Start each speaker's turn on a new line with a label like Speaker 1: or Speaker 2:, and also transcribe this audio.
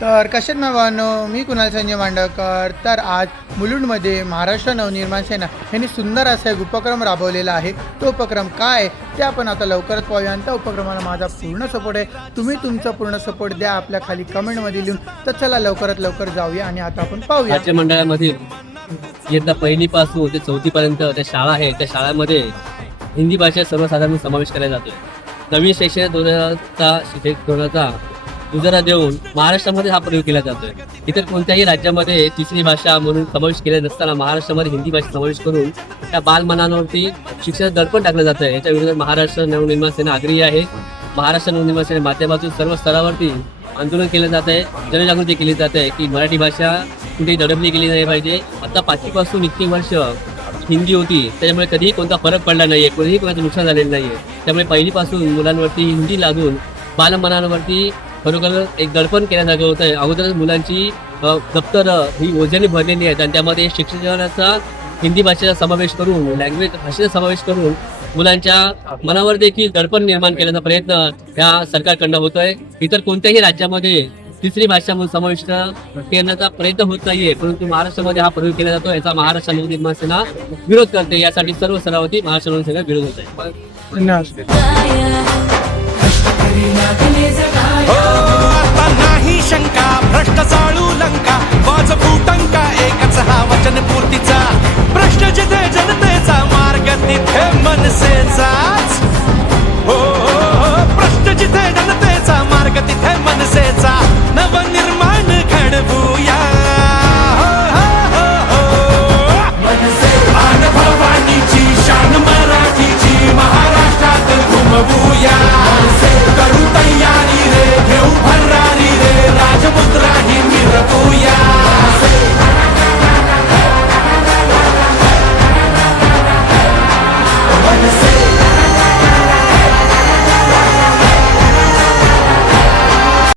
Speaker 1: तर कशात नवानो? मी कुणाल संजय मांडवकर तर आज मुलुंडमध्ये महाराष्ट्र नवनिर्माण सेना यांनी सुंदर असा एक उपक्रम राबवलेला आहे. तो उपक्रम काय? आहे ते आपण आता लवकरच पाहूया. आणि त्या उपक्रमाला माझा पूर्ण सपोर्ट आहे. तुम्ही तुमचा पूर्ण सपोर्ट द्या. आपल्या खाली कमेंटमध्ये लिहून. तर चला लवकरात लवकर जाऊया आणि आता आपण पाहूया.
Speaker 2: मंडळामध्ये मंडळामधील इयत्ता पहिलीपासून ते चौथीपर्यंत त्या शाळा आहेत त्या शाळांमध्ये हिंदी भाषा सर्वसाधारण समावेश केला जातोय. नवीन शैक्षणिक धोरणाचा शिक्षक धोरणाचा उजारा देऊन महाराष्ट्रामध्ये हा प्रयोग केला जातोय. इतर कोणत्याही राज्यामध्ये तिसरी भाषा म्हणून समावेश केला नसताना महाराष्ट्रामध्ये हिंदी भाषा समावेश करून त्या बालमनांवरती शिक्षण दडपण टाकलं जातं आहे याच्या विरोधात महाराष्ट्र नवनिर्माण सेना आग्रही आहे. महाराष्ट्र नवनिर्माण सेने माध्यमातून सर्व स्तरावरती आंदोलन केलं जात आहे जनजागृती केली जात आहे की मराठी भाषा कुठेही दडपली गेली नाही पाहिजे. आता पाचवीपासून इतकी वर्ष हिंदी होती. त्याच्यामुळे कधीही कोणता फरक पडला नाही आहे कोणीही कोणाचं नुकसान झालेलं नाही आहे त्यामुळे पहिलीपासून मुलांवरती हिंदी लागून बालमनांवरती खरोखर एक दडपण केल्यासारखं होत. आहे अगोदरच मुलांची दप्तरं ही ओझ्याने भरलेली आहेत आणि त्यामध्ये शिक्षणाचा हिंदी भाषेचा समावेश करून लँग्वेज भाषेचा समावेश करून मुलांच्या मनावर देखील दडपण निर्माण करण्याचा प्रयत्न ह्या सरकारकडनं होतोय. इतर कोणत्याही राज्यामध्ये तिसरी भाषा म्हणून समाविष्ट करण्याचा प्रयत्न होत नाहीये परंतु महाराष्ट्रामध्ये हा प्रयोग केला जातो. याचा महाराष्ट्र नवनिर्माण सेना विरोध करते. यासाठी सर्व स्तरावरती महाराष्ट्र नवनिर्माण सेना विरोध होत आहे
Speaker 1: धन्यवाद.
Speaker 3: वचन पूर्तीचा प्रश्न जिथे जनतेचा